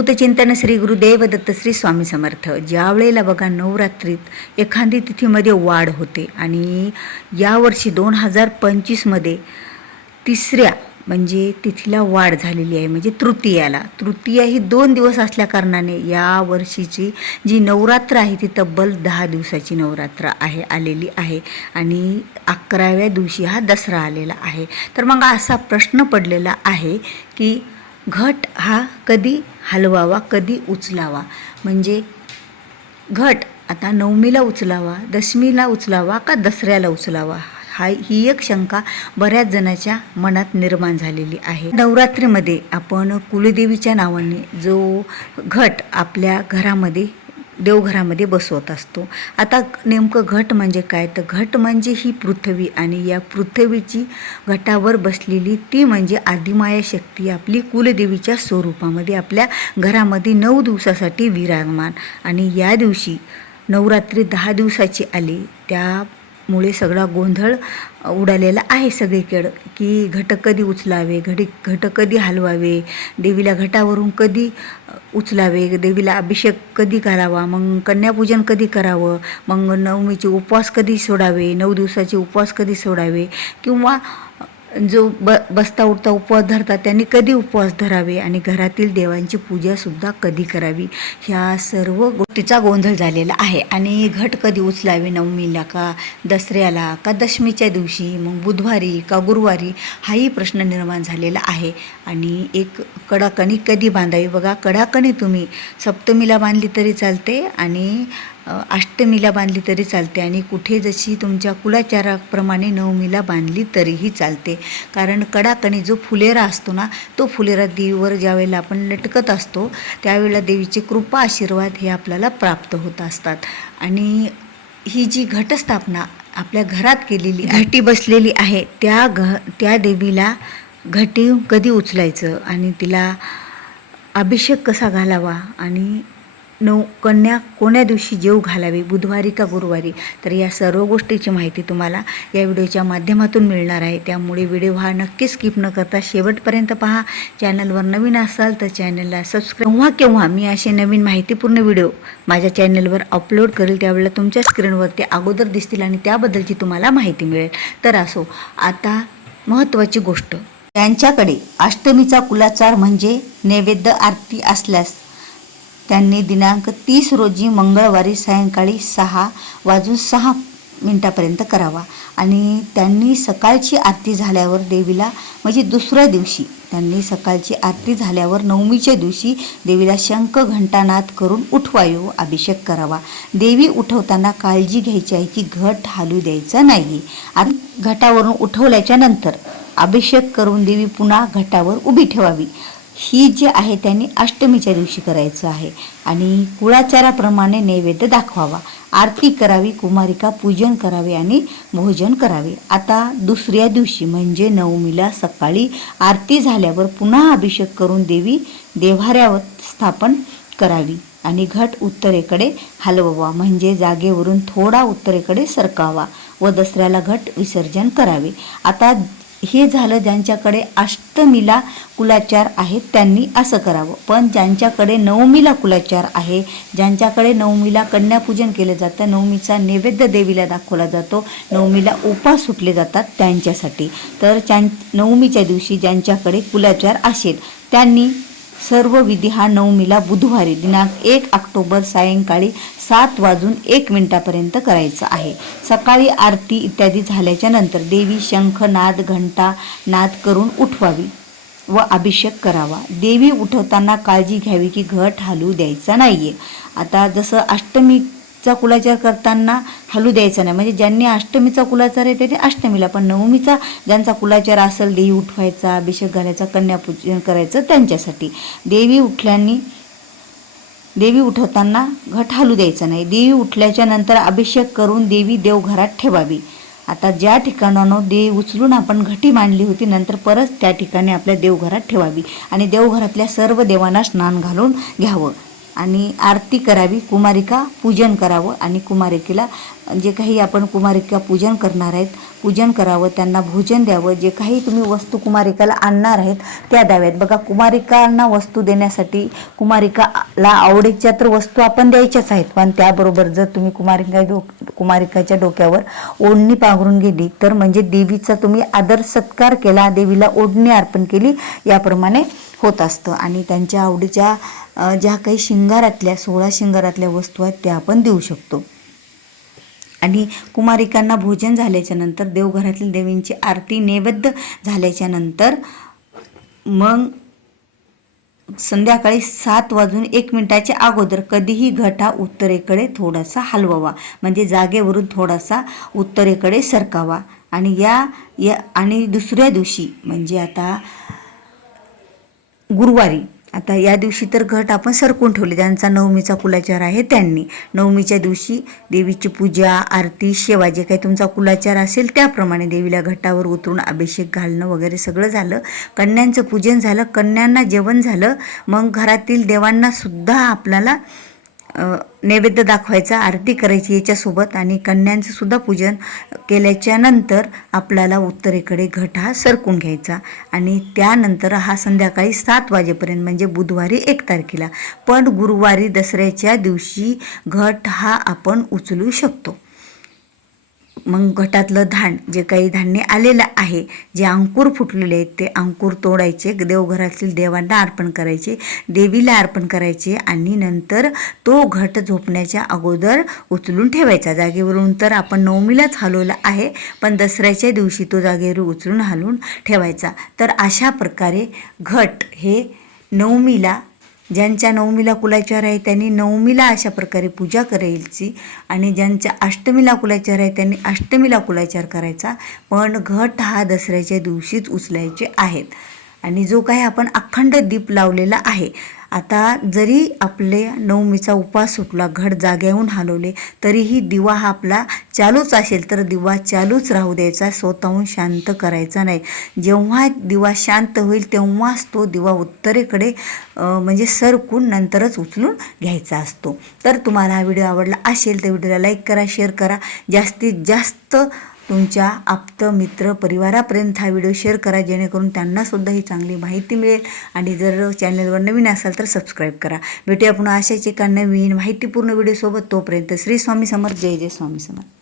अवधूत श्री गुरुदेव दत्त श्री स्वामी समर्थ। ज्या वेळेला बघा नवरात्रीत एखादी तिथीमध्ये वाढ होते आणि यावर्षी 2025मध्ये तिसऱ्या म्हणजे तिथीला वाढ झालेली आहे, म्हणजे तृतीया ही 2 दिवस असल्या कारणाने या वर्षीची जी नवरात्र आहे ती तब्बल 10 दिवसाची नवरात्र आलेली आहे आणि 11व्या दिवशी हा दसरा आलेला आहे। तर मग असा प्रश्न पडलेला आहे की घट हा कधी हलवावा कधी उचलावा, म्हणजे घट आता नवमीला उचलावा, दशमीला उचलावा का दसऱ्याला उचलावा, ही एक शंका बऱ्याच जणांच्या मनात निर्माण झालेली आहे। नवरात्रीमध्ये आपण कुलदेवीच्या नावाने जो घट आपल्या घरामध्ये देवघरामध्ये बसवत असतो। आता नेमकं घट म्हणजे काय, तर घट म्हणजे ही पृथ्वी आणि या पृथ्वीची घटावर बसलेली ती म्हणजे आदिमाया शक्ती आपली कुलदेवीच्या स्वरूपामध्ये आपल्या घरामध्ये 9 दिवसासाठी विराजमान। आणि या दिवशी नवरात्री 10 दिवसाची आली, त्यामुळे सगळा गोंधळ उडालेला आहे सगळीकडे की घट कधी उचलावे, घट कधी हलवावे, देवीला घटावरून कधी उचलावे, देवीला अभिषेक कधी करावा, मग कन्यापूजन कधी करावं, मग नवमीचे उपवास कधी सोडावे, 9 दिवसाचे उपवास कधी सोडावे, किंवा जो बसता उठता उपवास धरतात त्यांनी कधी उपवास धरावे आणि घरातील देवांची पूजासुद्धा कधी करावी, ह्या सर्व गोष्टीचा गोंधळ झालेला आहे। आणि घट कधी उचलावे, नवमीला का दसऱ्याला का दशमीच्या दिवशी, मग बुधवारी का गुरुवारी, हाही प्रश्न निर्माण झालेला आहे। आणि एक कडाकणी कधी बांधावी, बघा कडाकणी तुम्ही सप्तमीला बांधली तरी चालते आणि अष्टमीला बांधली तरी चालते आणि कुठे जशी तुमच्या कुलाचाराप्रमाणे नवमीला बांधली तरीही चालते, कारण कडाकणी जो फुलेरा असतो ना, तो फुलेरा देवीवर ज्यावेळेला आपण लटकत असतो त्यावेळेला देवीचे कृपा आशीर्वाद हे आपल्याला प्राप्त होत असतात। आणि ही जी घटस्थापना आपल्या घरात केलेली घटी बसलेली आहे त्या देवीला घटी कधी उचलायचं आणि तिला अभिषेक कसा घालावा आणि कन्या कोण्या दिवशी जेव घालावी, बुधवारी का गुरुवारी, तर या सर्व गोष्टीची माहिती तुम्हाला या व्हिडिओच्या माध्यमातून मिळणार आहे। त्यामुळे व्हिडिओ हा नक्की स्किप न करता शेवटपर्यंत पहा। चॅनलवर नवीन असाल तर चॅनलला सबस्क्राईब, केव्हा मी असे नवीन माहितीपूर्ण व्हिडिओ माझ्या चॅनलवर अपलोड करेल त्यावेळेला तुमच्या स्क्रीनवरती अगोदर दिसतील आणि त्याबद्दलची तुम्हाला माहिती मिळेल। तर असो, आता महत्त्वाची गोष्ट, त्यांच्याकडे अष्टमीचा कुलाचार म्हणजे नैवेद्य आरती असल्यास त्यांनी दिनांक 30 रोजी मंगळवारी सायंकाळी 6:06 करावा आणि त्यांनी सकाळची आरती झाल्यावर देवीला म्हणजे दुसऱ्या दिवशी त्यांनी सकाळची आरती झाल्यावर नवमीच्या दिवशी देवीला शंख घंटानाद करून उठवावे व अभिषेक करावा। देवी उठवताना काळजी घ्यायची आहे की घट हालू द्यायचा नाही आणि घटावरून उठवल्याच्या नंतर अभिषेक करून देवी पुन्हा घटावर उभी ठेवावी। ही जी आहे त्यांनी अष्टमीच्या दिवशी करायचं आहे आणि कुळाचाराप्रमाणे नैवेद्य दाखवावा, आरती करावी, कुमारिका पूजन करावे आणि भोजन करावे। आता दुसऱ्या दिवशी म्हणजे नवमीला सकाळी आरती झाल्यावर पुन्हा अभिषेक करून देवी देव्हाऱ्यावर स्थापन करावी आणि घट उत्तरेकडे हलवावा, म्हणजे जागेवरून थोडा उत्तरेकडे सरकावा व दसऱ्याला घट विसर्जन करावे। आता हे झालं ज्यांच्याकडे अष्टमीला कुलाचार आहे त्यांनी असं करावं, पण ज्यांच्याकडे नवमीला कुलाचार आहे, ज्यांच्याकडे नवमीला कन्यापूजन केलं जातं, नवमीचा नैवेद्य देवीला दाखवला जातो, नवमीला उपवास सुटले जातात त्यांच्यासाठी, तर नवमीच्या दिवशी ज्यांच्याकडे कुलाचार असेल त्यांनी सर्व विधी हा नवमीला बुधवारी दिनांक 1 ऑक्टोबर सायंकाळी 7:01 करायचं आहे। सकाळी आरती इत्यादी झाल्याच्या नंतर देवी शंख नाद घंटा नाद करून उठवावी व अभिषेक करावा। देवी उठवताना काळजी घ्यावी की घट हलू द्यायचा नाहीये। आता जसं अष्टमीचा कुलाचार करताना हलू द्यायचा नाही, म्हणजे ज्यांनी अष्टमीचा कुलाचार आहे त्यांनी अष्टमीला, पण नवमीचा ज्यांचा कुलाचार असेल देवी उठवायचा, अभिषेक घालायचा, कन्यापूजन करायचं त्यांच्यासाठी देवी उठवताना घट हलू द्यायचा नाही। देवी उठल्याच्या नंतर अभिषेक करून देवी देवघरात ठेवावी। आता ज्या ठिकाणानं देव उचलून आपण घटी मांडली होती नंतर परत त्या ठिकाणी आपल्या देवघरात ठेवावी आणि देवघरातल्या सर्व देवांना स्नान घालून घ्यावं आणि आरती करावी, कुमारिका पूजन करावं आणि कुमारिकेला जे काही आपण कुमारिका पूजन करणार आहेत पूजन करावं, त्यांना भोजन द्यावं, जे काही तुम्ही वस्तू कुमारिकाला आणणार आहेत त्या द्याव्यात. बघा, कुमारिकांना वस्तू देण्यासाठी कुमारिकाला आवडीच्या तर वस्तू आपण द्यायच्याच आहेत, पण त्याबरोबर जर तुम्ही कुमारिकाच्या डोक्यावर ओढणी पांघरून गेली तर म्हणजे देवीचा तुम्ही आदर सत्कार केला, देवीला ओढणी अर्पण केली याप्रमाणे होत असतं. आणि त्यांच्या आवडीच्या ज्या काही शिंगारातल्या 16 शिंगारातल्या वस्तू आहेत त्या आपण देऊ शकतो. आणि कुमारिकांना भोजन झाल्याच्या नंतर देवघरातील देवींची आरती नैवेद्य झाल्याच्या नंतर मग संध्याकाळी 7:01 अगोदर कधीही घट हा उत्तरेकडे थोडासा हलवावा, म्हणजे जागेवरून थोडासा उत्तरेकडे सरकावा. आणि आणि दुसऱ्या दिवशी म्हणजे आता गुरुवारी, आता या दिवशी तर घट आपण सरकून ठेवले, ज्यांचा नवमीचा कुलाचार आहे त्यांनी नवमीच्या दिवशी देवीची पूजा, आरती, सेवा जे काही तुमचा कुलाचार असेल त्याप्रमाणे देवीला घटावर उतरून अभिषेक घालणं वगैरे सगळं झालं. कन्यांचं पूजन झालं, कन्यांना जेवण झालं. मग घरातील देवांना सुद्धा आपल्याला नैवेद्य दाखवायचा, आरती करायची याच्यासोबत. आणि कन्यांचं सुद्धा पूजन केल्याच्या नंतर आपल्याला उत्तरेकडे घट हा सरकून घ्यायचा. आणि त्यानंतर हा संध्याकाळी 7 वाजेपर्यंत म्हणजे बुधवारी 1 तारखेला. पण गुरुवारी दसऱ्याच्या दिवशी घट हा आपण उचलू शकतो. मग घटातलं जे काही धान्य आलेलं आहे, जे अंकुर फुटलेले आहेत ते अंकुर तोडायचे, देवघरातील देवांना अर्पण करायचे, देवीला अर्पण करायचे. आणि नंतर तो घट झोपण्याच्या अगोदर उचलून ठेवायचा. जागेवरून तर आपण नवमीलाच हलवला आहे, पण दसऱ्याच्या दिवशी तो जागेवर उचलून हलवून ठेवायचा. तर अशा प्रकारे घट हे नवमीला, ज्यांच्या नवमीला कुलाचार आहे त्यांनी नवमीला अशा प्रकारे पूजा करायची, आणि ज्यांच्या अष्टमीला कुलाचार आहे त्यांनी अष्टमीला कुलाचार करायचा. पण घट हा दसऱ्याच्या दिवशीच उचलायचे आहेत. आणि जो काही आपण अखंड दीप लावलेला आहे, आता जरी आपले नवमीचा उपवास सुटला, घट जाग्याहून हलवले, तरीही दिवा हा आपला चालूच असेल तर दिवा चालूच राहू द्यायचा, स्वतःहून शांत करायचा नाही. जेव्हा दिवा शांत होईल तेव्हाच तो दिवा उत्तरेकडे म्हणजे सरकून नंतरच उचलून घ्यायचा असतो. तर तुम्हाला हा व्हिडिओ आवडला असेल तर व्हिडिओला लाईक करा, शेअर करा, जास्तीत जास्त तुमच्या आप्त मित्र परिवारापर्यंत हा व्हिडिओ शेअर करा, जेणेकरून त्यांनासुद्धा ही चांगली माहिती मिळेल. आणि जर चॅनलवर नवीन असाल तर सबस्क्राईब करा. भेटूया पुन्हा अशाच एका नवीन माहितीपूर्ण व्हिडिओसोबत. तोपर्यंत श्री स्वामी समर्थ. जय जय स्वामी समर्थ.